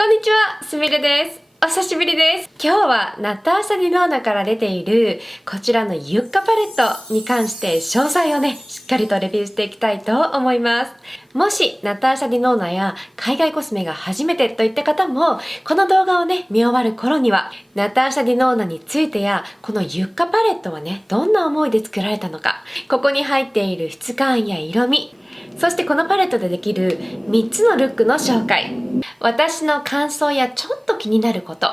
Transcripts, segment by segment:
こんにちは、すみれです。お久しぶりです。今日はナターシャ・ディノーナから出ているこちらのユッカパレットに関して詳細をね、しっかりとレビューしていきたいと思います。もしナターシャ・ディノーナや海外コスメが初めてといった方も、この動画をね、見終わる頃には、ナターシャ・ディノーナについてや、このユッカパレットはね、どんな思いで作られたのか、ここに入っている質感や色味、そしてこのパレットでできる3つのルックの紹介、私の感想やちょっと気になること、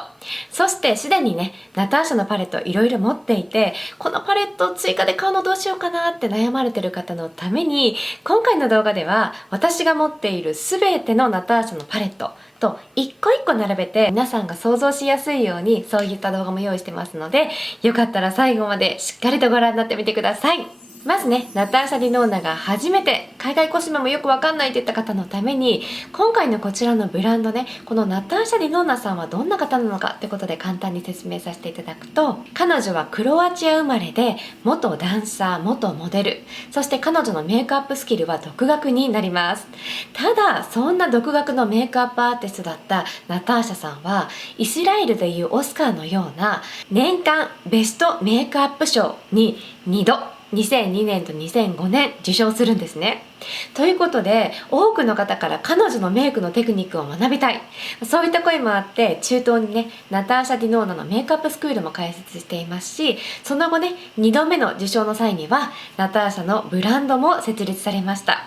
そしてすでにね、ナターシャのパレットいろいろ持っていて、このパレットを追加で買うのどうしようかなって悩まれてる方のために、今回の動画では私が持っている全てのナターシャのパレットと一個一個並べて皆さんが想像しやすいようにそういった動画も用意してますので、よかったら最後までしっかりとご覧になってみてください。まずね、ナターシャ・ディノーナが初めて海外コスメもよくわかんないって言った方のために、今回のこちらのブランドね、このナターシャ・ディノーナさんはどんな方なのかってことで簡単に説明させていただくと、彼女はクロアチア生まれで元ダンサー、元モデル、そして彼女のメイクアップスキルは独学になります。ただそんな独学のメイクアップアーティストだったナターシャさんは、イスラエルでいうオスカーのような年間ベストメイクアップ賞に2度2002年と2005年受賞するんですね。ということで、多くの方から彼女のメイクのテクニックを学びたい、そういった声もあって、中東にね、ナターシャ・ディノーナのメイクアップスクールも開設していますし、その後ね、2度目の受賞の際にはナターシャのブランドも設立されました。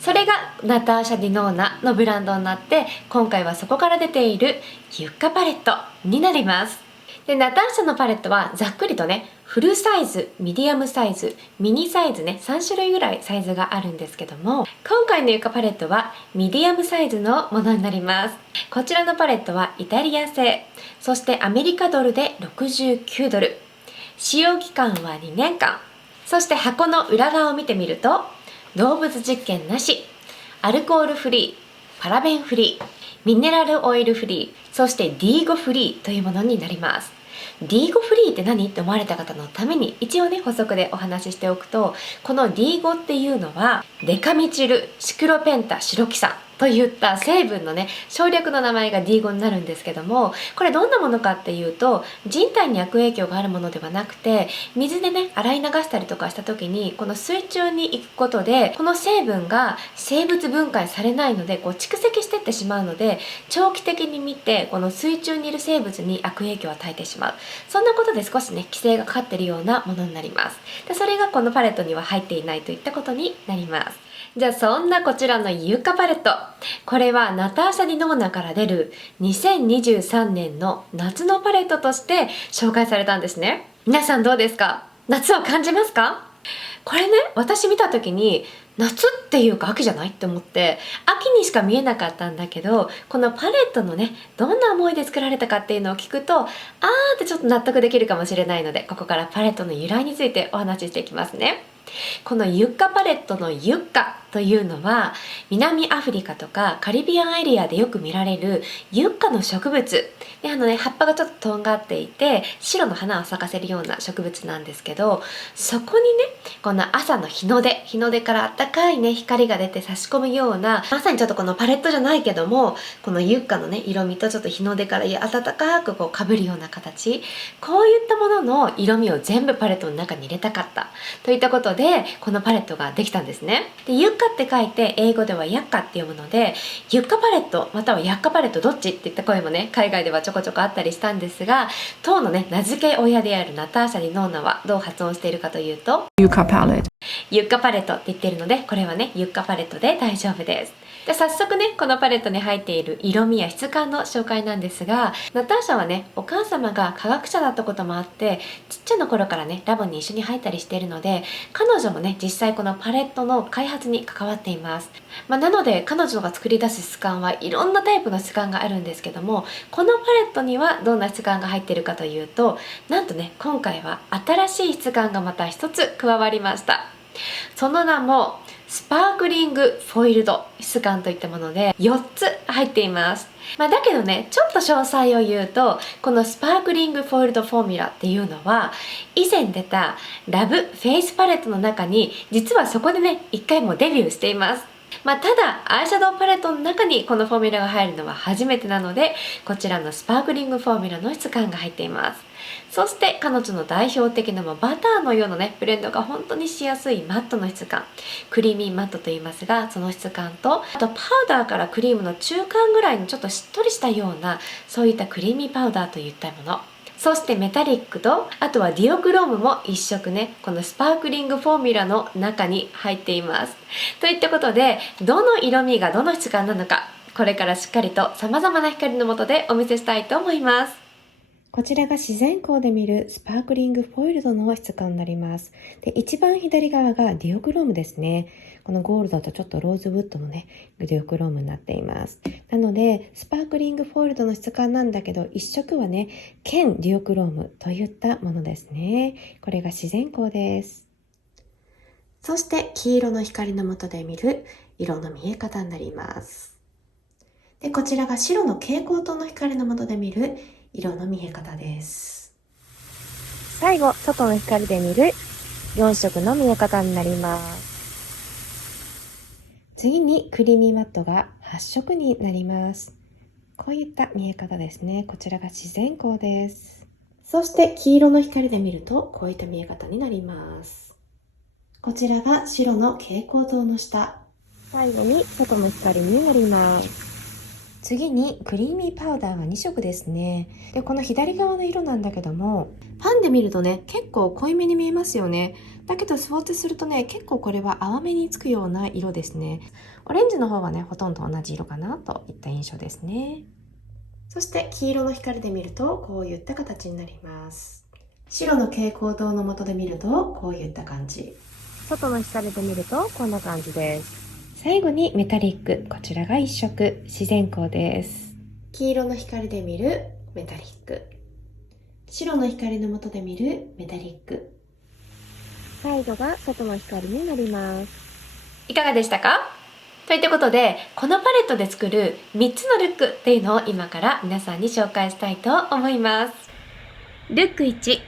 それがナターシャ・ディノーナのブランドになって、今回はそこから出ているユッカパレットになります。で、ナターシャのパレットはざっくりとね、フルサイズ、ミディアムサイズ、ミニサイズね、3種類ぐらいサイズがあるんですけども、今回のユカパレットはミディアムサイズのものになります。こちらのパレットはイタリア製、そしてアメリカドルで69ドル、使用期間は2年間、そして箱の裏側を見てみると、動物実験なし、アルコールフリー、パラベンフリー、ミネラルオイルフリー、そしてディーゴフリーというものになります。ディーゴフリーって何って思われた方のために一応ね、補足でお話ししておくと、このディーゴっていうのはデカミチルシクロペンタシロキサンといった成分のね、省略の名前がディーゴになるんですけども、これどんなものかっていうと、人体に悪影響があるものではなくて、水でね、洗い流したりとかした時にこの水中に行くことで、この成分が生物分解されないので蓄積していってしまうので、長期的に見てこの水中にいる生物に悪影響を与えてしまう、そんなことで少しね、規制がかかっているようなものになります。で、それがこのパレットには入っていないといったことになります。じゃあそんなこちらのユッカパレット、これはナターシャ・ディノーナから出る2023年の夏のパレットとして紹介されたんですね。皆さんどうですか？夏を感じますか？これね、私見た時に夏っていうか秋じゃないって思って、秋にしか見えなかったんだけど、このパレットのね、どんな思いで作られたかっていうのを聞くと、ってちょっと納得できるかもしれないので、ここからパレットの由来についてお話ししていきますね。このユッカパレットのユッカというのは、南アフリカとかカリビアンエリアでよく見られるユッカの植物で、葉っぱがちょっととんがっていて白の花を咲かせるような植物なんですけど、そこにね、この朝の日の出から暖かいね、光が出て差し込むような、まさにちょっとこのパレットじゃないけども、このユッカのね、色味とちょっと日の出から暖かくこう被るような形、こういったものの色味を全部パレットの中に入れたかったといったことで、このパレットができたんですね。で、ユッカって書いて英語ではヤッカって読むので、ユッカパレットまたはヤッカパレットどっちっていった声もね、海外ではちょこちょこあったりしたんですが、当のね、名付け親であるナターシャ・ディノーナはどう発音しているかというと、ユッカパレット。ユッカパレットって言ってるので、これはね、ユッカパレットで大丈夫です。で、早速ね、このパレットに入っている色味や質感の紹介なんですが、ナターシャはね、お母様が科学者だったこともあって、ちっちゃな頃からね、ラボに一緒に入ったりしているので、彼女もね、実際このパレットの開発に関わっています。なので彼女が作り出す質感はいろんなタイプの質感があるんですけども、このパレットにはどんな質感が入っているかというと、なんとね、今回は新しい質感がまた一つ加わりました。その名もスパークリングフォイルド質感といったもので4つ入っています。だけどね、ちょっと詳細を言うと、このスパークリングフォイルドフォーミュラっていうのは、以前出たラブフェイスパレットの中に、実はそこでね、1回もデビューしています。ただアイシャドウパレットの中にこのフォーミュラが入るのは初めてなので、こちらのスパークリングフォーミュラの質感が入っています。そして彼女の代表的なバターのようなね、ブレンドが本当にしやすいマットの質感、クリーミーマットと言いますが、その質感と、あとパウダーからクリームの中間ぐらいのちょっとしっとりしたような、そういったクリーミーパウダーといったもの、そしてメタリックと、あとはディオクロームも一色ね、このスパークリングフォーミュラの中に入っています。といったことで、どの色味がどの質感なのか、これからしっかりと様々な光の下でお見せしたいと思います。こちらが自然光で見るスパークリングフォイルドの質感になります。で、一番左側がディオクロームですね。このゴールドとちょっとローズウッドのね、ディオクロームになっています。なので、スパークリングフォイルドの質感なんだけど、一色はね、兼ディオクロームといったものですね。これが自然光です。そして黄色の光の下で見る色の見え方になります。で、こちらが白の蛍光灯の光の下で見る色の見え方です。最後、外の光で見る4色の見え方になります。次にクリーミーマットが8色になります。こういった見え方ですね。こちらが自然光です。そして黄色の光で見るとこういった見え方になります。こちらが白の蛍光灯の下。最後に外の光になります。次にクリーミーパウダーが2色ですね。で、この左側の色なんだけども、パンで見るとね、結構濃いめに見えますよね。だけどスウォッチするとね、結構これは淡めにつくような色ですね。オレンジの方はね、ほとんど同じ色かなといった印象ですね。そして黄色の光で見るとこういった形になります。白の蛍光灯の下で見るとこういった感じ。外の光で見るとこんな感じです。最後にメタリック、こちらが一色、自然光です。黄色の光で見るメタリック、白の光の下で見るメタリック、最後が外の光になります。いかがでしたか？といったことで、このパレットで作る3つのルックっていうのを今から皆さんに紹介したいと思います。ルック1、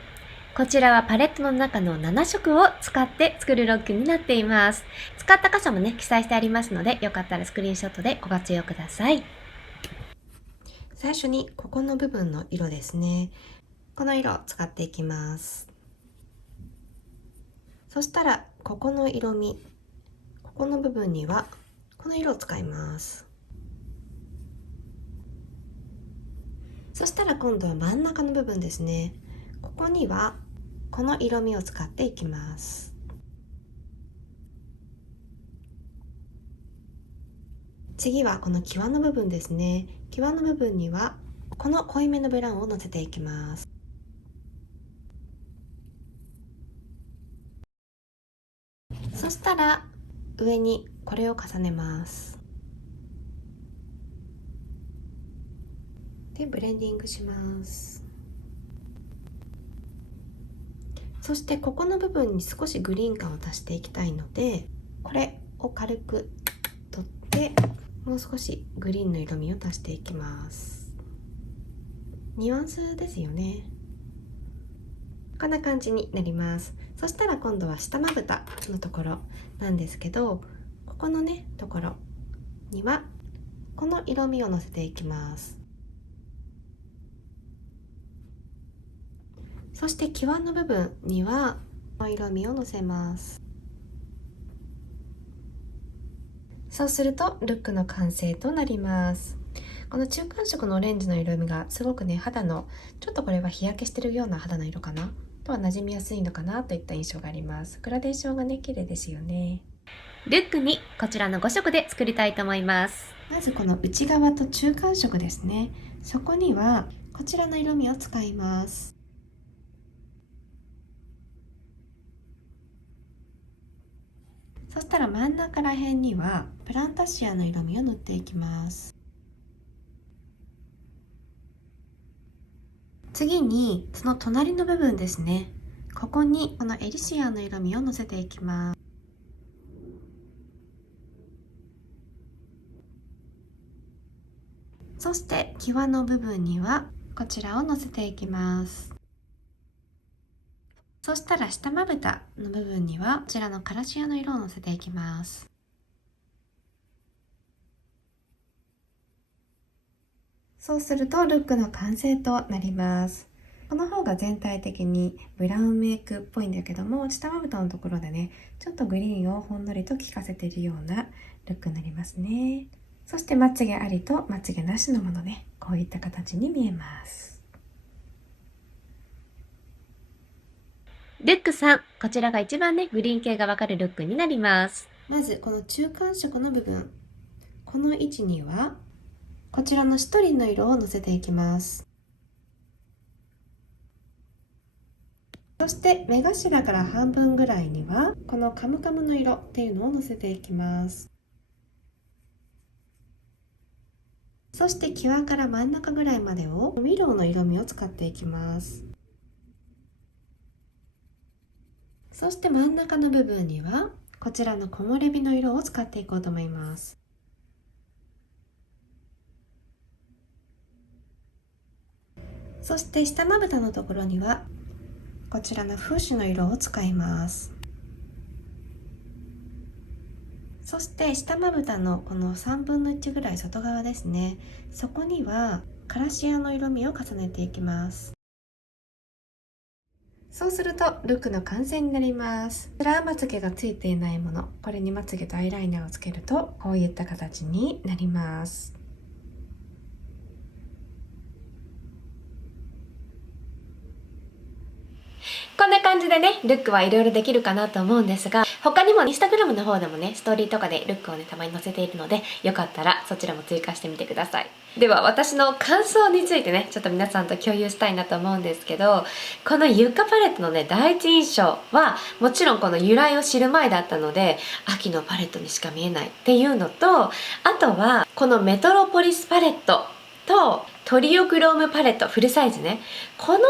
こちらはパレットの中の7色を使って作るロックになっています。使った箇所もね、記載してありますので、よかったらスクリーンショットでご活用ください。最初にここの部分の色ですね。この色を使っていきます。そしたら、ここの色味、ここの部分には、この色を使います。そしたら今度は真ん中の部分ですね。ここには、この色味を使っていきます。次はこの際の部分ですね。際の部分にはこの濃いめのブラウンをのせていきます。そしたら上にこれを重ねます。で、ブレンディングします。そしてここの部分に少しグリーン感を足していきたいので、これを軽く取ってもう少しグリーンの色味を足していきます。ニュアンスですよね。こんな感じになります。そしたら今度は下まぶたのところなんですけど、ここのねところにはこの色味をのせていきます。そして際の部分にはこの色味をのせます。そうするとルックの完成となります。この中間色のオレンジの色味がすごくね、肌のちょっとこれは日焼けしてるような肌の色かなとは馴染みやすいのかなといった印象があります。グラデーションがね、綺麗ですよね。ルックにこちらの5色で作りたいと思います。まずこの内側と中間色ですね。そこにはこちらの色味を使います。そしたら真ん中ら辺にはプランタシアの色味を塗っていきます。次にその隣の部分ですね。ここにこのエリシアの色味をのせていきます。そして際の部分にはこちらをのせていきます。そしたら下まぶたの部分にはこちらのカラシアの色をのせていきます。そうするとルックの完成となります。この方が全体的にブラウンメイクっぽいんだけども、下まぶたのところでね、ちょっとグリーンをほんのりと効かせているようなルックになりますね。そしてまつげありとまつげなしのものね、こういった形に見えます。ルック3、こちらが一番ね、グリーン系がわかるルックになります。まずこの中間色の部分、この位置にはこちらのシトリンの色をのせていきます。そして目頭から半分ぐらいにはこのカムカムの色っていうのをのせていきます。そして際から真ん中ぐらいまでをウィローの色味を使っていきます。そして真ん中の部分にはこちらの木漏れ日の色を使っていこうと思います。そして下まぶたのところにはこちらのフーシュの色を使います。そして下まぶたのこの3分の1ぐらい外側ですね、そこにはカラシアの色味を重ねていきます。そうするとルックの完成になります。フラーまつげがついていないもの、これにまつげとアイライナーをつけるとこういった形になります。こんな感じでね、ルックはいろいろできるかなと思うんですが、他にもインスタグラムの方でもね、ストーリーとかでルックをね、たまに載せているので、よかったらそちらも追加してみてください。では、私の感想についてね、ちょっと皆さんと共有したいなと思うんですけど、このユッカパレットのね、第一印象は、もちろんこの由来を知る前だったので、秋のパレットにしか見えないっていうのと、あとは、このメトロポリスパレットとトリオクロームパレットフルサイズね、この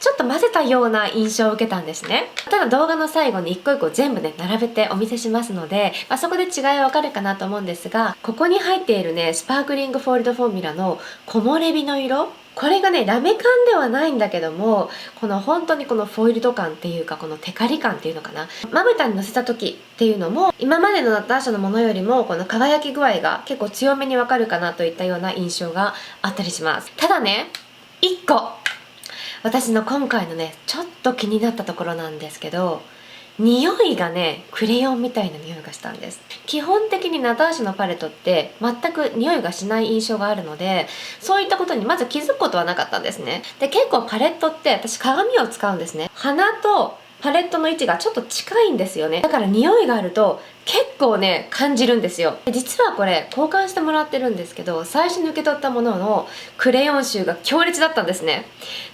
ちょっと混ぜたような印象を受けたんですね。ただ動画の最後に一個一個全部ね並べてお見せしますので、そこで違いはわかるかなと思うんですが、ここに入っているねスパークリングフォールドフォーミュラの木漏れ日の色、これがねラメ感ではないんだけども、この本当にこのフォイルド感っていうか、このテカリ感っていうのかな、まぶたにのせた時っていうのも今までのナターシャのものよりもこの輝き具合が結構強めにわかるかなといったような印象があったりします。ただね、1個私の今回のねちょっと気になったところなんですけど、匂いがねクレヨンみたいな匂いがしたんです。基本的にナターシャのパレットって全く匂いがしない印象があるので、そういったことにまず気づくことはなかったんですね。で、結構パレットって私鏡を使うんですね。鼻とパレットの位置がちょっと近いんですよね。だから匂いがあると結構ね感じるんですよ。実はこれ交換してもらってるんですけど、最初に受け取ったもののクレヨン臭が強烈だったんですね。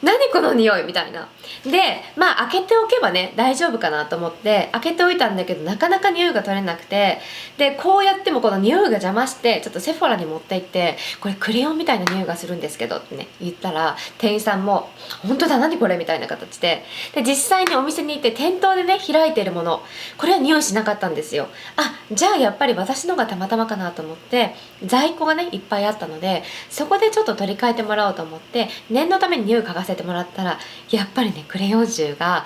何この匂いみたいな。で、開けておけばね大丈夫かなと思って開けておいたんだけど、なかなか匂いが取れなくて、でこうやってもこの匂いが邪魔して、ちょっとセフォラに持って行って、これクレヨンみたいな匂いがするんですけどってね言ったら、店員さんも本当だ何これみたいな形で、実際にお店に行って店頭でね開いてるもの、これは匂いしなかったんですよ。じゃあやっぱり私のがたまたまかなと思って、在庫がねいっぱいあったので、そこでちょっと取り替えてもらおうと思って念のために匂い嗅がせてもらったら、やっぱりねクレヨン臭が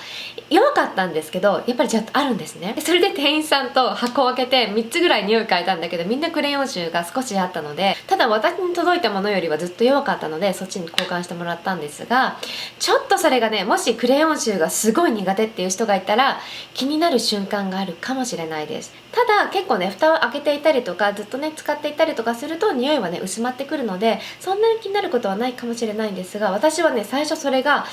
弱かったんですけど、やっぱりちょっとあるんですね。それで店員さんと箱を開けて3つぐらい匂い嗅いだんだけど、みんなクレヨン臭が少しあったので、ただ私に届いたものよりはずっと弱かったのでそっちに交換してもらったんですが、ちょっとそれがね、もしクレヨン臭がすごい苦手っていう人がいたら気になる瞬間があるかもしれないです。ただ結構ね蓋を開けていたりとかずっとね使っていたりとかすると匂いはね薄まってくるので、そんなに気になることはないかもしれないんですが、私はね最初それが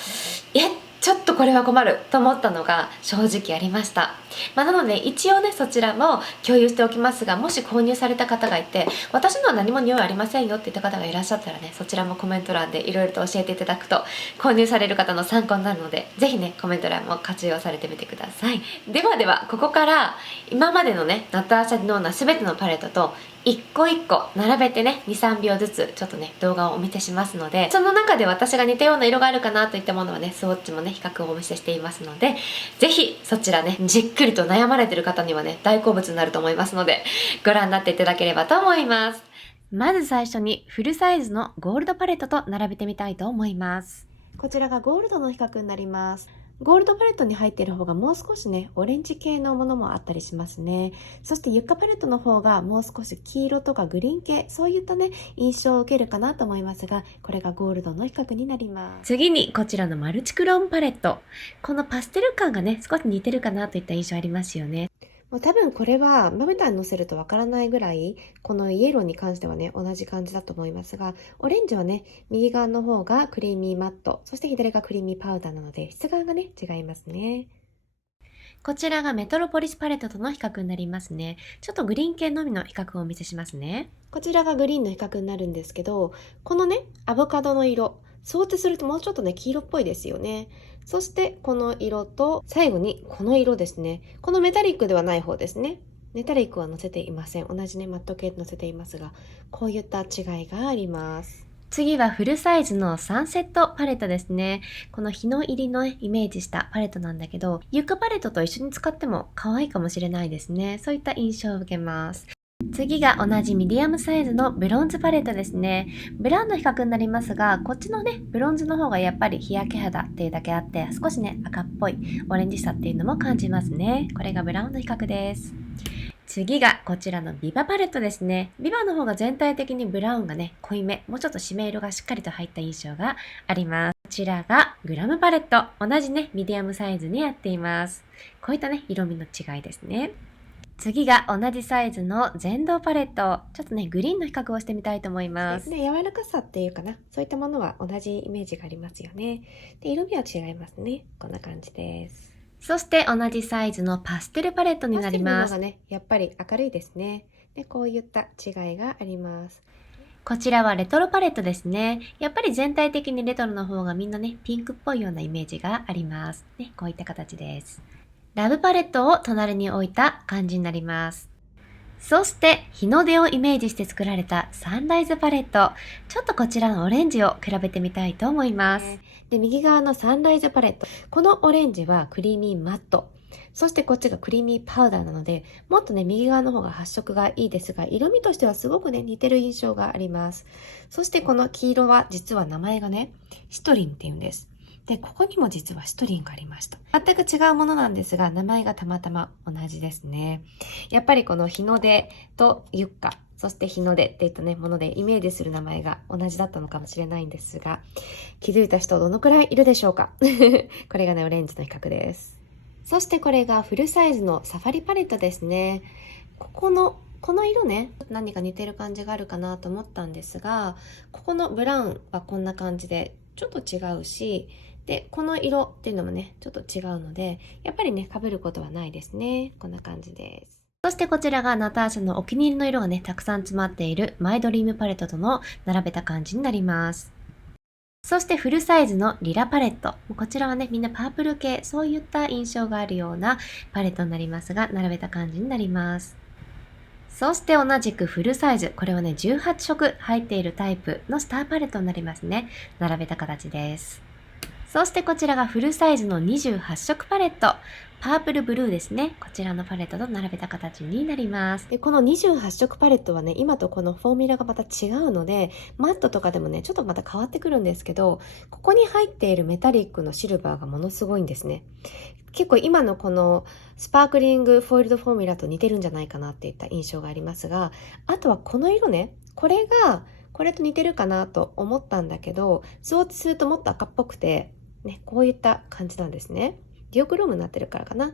ちょっとこれは困ると思ったのが正直ありました。なので一応ねそちらも共有しておきますが、もし購入された方がいて私のは何も匂いありませんよって言った方がいらっしゃったらね、そちらもコメント欄でいろいろと教えていただくと購入される方の参考になるので、ぜひねコメント欄も活用されてみてください。ではここから今までのねナターシャ・ディノーナ全てのパレットと一個一個並べてね 2,3 秒ずつちょっとね動画をお見せしますので、その中で私が似たような色があるかなといったものはねスウォッチもね比較をお見せしていますので、ぜひそちらねじっくりと悩まれてる方にはね大好物になると思いますので、ご覧になっていただければと思います。まず最初にフルサイズのゴールドパレットと並べてみたいと思います。こちらがゴールドの比較になります。ゴールドパレットに入っている方がもう少しね、オレンジ系のものもあったりしますね。そしてユッカパレットの方がもう少し黄色とかグリーン系、そういったね、印象を受けるかなと思いますが、これがゴールドの比較になります。次にこちらのマルチクロームパレット。このパステル感がね、少し似てるかなといった印象ありますよね。もう多分これはまぶたにのせるとわからないぐらい、このイエローに関してはね、同じ感じだと思いますが、オレンジはね、右側の方がクリーミーマット、そして左がクリーミーパウダーなので、質感がね、違いますね。こちらがメトロポリスパレットとの比較になりますね。ちょっとグリーン系のみの比較をお見せしますね。こちらがグリーンの比較になるんですけど、このね、アボカドの色、想定するともうちょっとね、黄色っぽいですよね。そしてこの色と最後にこの色ですね。このメタリックではない方ですね。メタリックは載せていません。同じね、マット系で載せていますが、こういった違いがあります。次はフルサイズのサンセットパレットですね。この日の入りのイメージしたパレットなんだけど、ユッカパレットと一緒に使っても可愛いかもしれないですね。そういった印象を受けます。次が同じミディアムサイズのブロンズパレットですね。ブラウンの比較になりますが、こっちのね、ブロンズの方がやっぱり日焼け肌っていうだけあって、少しね、赤っぽいオレンジさっていうのも感じますね。これがブラウンの比較です。次がこちらのビバパレットですね。ビバの方が全体的にブラウンがね、濃いめ、もうちょっと締め色がしっかりと入った印象があります。こちらがグラムパレット。同じね、ミディアムサイズにやっています。こういったね、色味の違いですね。次が同じサイズの全銅パレット。ちょっとね、グリーンの比較をしてみたいと思います。で、柔らかさっていうかな。そういったものは同じイメージがありますよね。で、色味は違いますね。こんな感じです。そして同じサイズのパステルパレットになります。パステルの方がね、やっぱり明るいですね。で、こういった違いがあります。こちらはレトロパレットですね。やっぱり全体的にレトロの方がみんなね、ピンクっぽいようなイメージがあります。ね、こういった形です。ラブパレットを隣に置いた感じになります。そして日の出をイメージして作られたサンライズパレット。ちょっとこちらのオレンジを比べてみたいと思います。で、右側のサンライズパレット。このオレンジはクリーミーマット。そしてこっちがクリーミーパウダーなので、もっとね、右側の方が発色がいいですが、色味としてはすごくね、似てる印象があります。そしてこの黄色は実は名前がね、シトリンって言うんです。で、ここにも実はシトリンがありました。全く違うものなんですが、名前がたまたま同じですね。やっぱりこの日の出とユッカ、そして日の出っていったね、ものでイメージする名前が同じだったのかもしれないんですが、気づいた人どのくらいいるでしょうかこれがね、オレンジの比較です。そしてこれがフルサイズのサファリパレットですね。この色ね、何か似てる感じがあるかなと思ったんですが、ここのブラウンはこんな感じでちょっと違うし、で、この色っていうのもね、ちょっと違うので、やっぱりね、被ることはないですね。こんな感じです。そしてこちらがナターシャのお気に入りの色がね、たくさん詰まっているマイドリームパレットとの並べた感じになります。そしてフルサイズのリラパレット。こちらはね、みんなパープル系、そういった印象があるようなパレットになりますが、並べた感じになります。そして同じくフルサイズ。これはね、18色入っているタイプのスターパレットになりますね。並べた形です。そしてこちらがフルサイズの28色パレット。パープルブルーですね。こちらのパレットと並べた形になります。で、この28色パレットはね、今とこのフォーミュラがまた違うので、マットとかでもね、ちょっとまた変わってくるんですけど、ここに入っているメタリックのシルバーがものすごいんですね。結構今のこのスパークリングフォイルドフォーミュラと似てるんじゃないかなっていった印象がありますが、あとはこの色ね、これと似てるかなと思ったんだけど、そうするともっと赤っぽくて、ね、こういった感じなんですね。ディオクロームになってるからかな。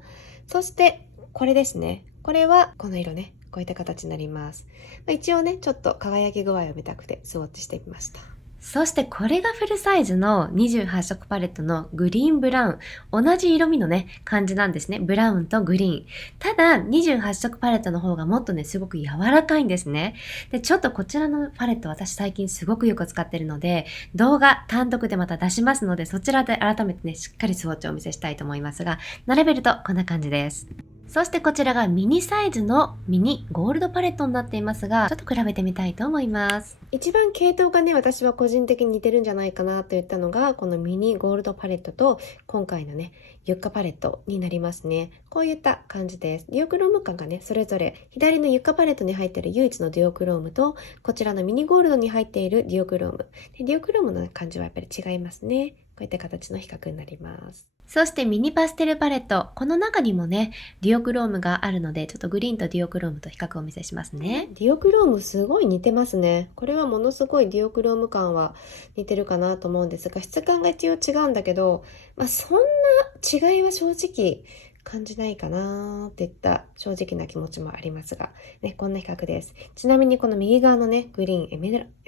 そしてこれですね。これはこの色ね、こういった形になります。一応ね、ちょっと輝き具合を見たくてスウォッチしてみました。そしてこれがフルサイズの28色パレットのグリーンブラウン。同じ色味のね、感じなんですね。ブラウンとグリーン。ただ、28色パレットの方がもっとね、すごく柔らかいんですね。で、ちょっとこちらのパレット私最近すごくよく使ってるので、動画単独でまた出しますので、そちらで改めてね、しっかりスウォッチをお見せしたいと思いますが、並べるとこんな感じです。そしてこちらがミニサイズのミニゴールドパレットになっていますが、ちょっと比べてみたいと思います。一番系統がね、私は個人的に似てるんじゃないかなと言ったのが、このミニゴールドパレットと、今回のね、ユッカパレットになりますね。こういった感じです。ディオクローム感がね、それぞれ、左のユッカパレットに入っている唯一のディオクロームと、こちらのミニゴールドに入っているディオクローム。でディオクロームの感じはやっぱり違いますね。こういった形の比較になります。そしてミニパステルパレット。この中にもね、ディオクロームがあるので、ちょっとグリーンとディオクロームと比較をお見せしますね。ディオクロームすごい似てますね。これはものすごいディオクローム感は似てるかなと思うんですが、質感が一応違うんだけど、そんな違いは正直感じないかなっていった正直な気持ちもありますが、ね、こんな比較です。ちなみにこの右側のね、グリーン、エ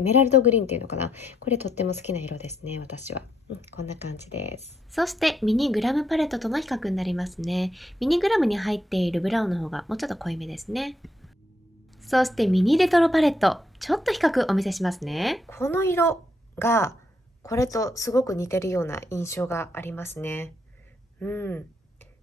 メラルドグリーンっていうのかな。これとっても好きな色ですね、私は。こんな感じです。そしてミニグラムパレットとの比較になりますね。ミニグラムに入っているブラウンの方がもうちょっと濃いめですね。そしてミニレトロパレット。ちょっと比較お見せしますね。この色がこれとすごく似てるような印象がありますね。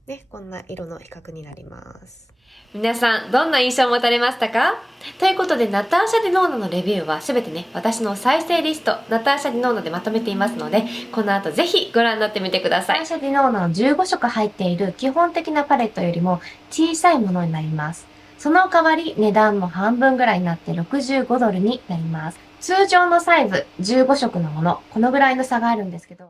ね、こんな色の比較になります。皆さんどんな印象を持たれましたか？ということでナターシャ・ディノーナのレビューはすべてね、私の再生リストナターシャ・ディノーナでまとめていますので、この後ぜひご覧になってみてください。ナターシャ・ディノーナの15色入っている基本的なパレットよりも小さいものになります。その代わり値段も半分ぐらいになって65ドルになります。通常のサイズ15色のもの、このぐらいの差があるんですけど、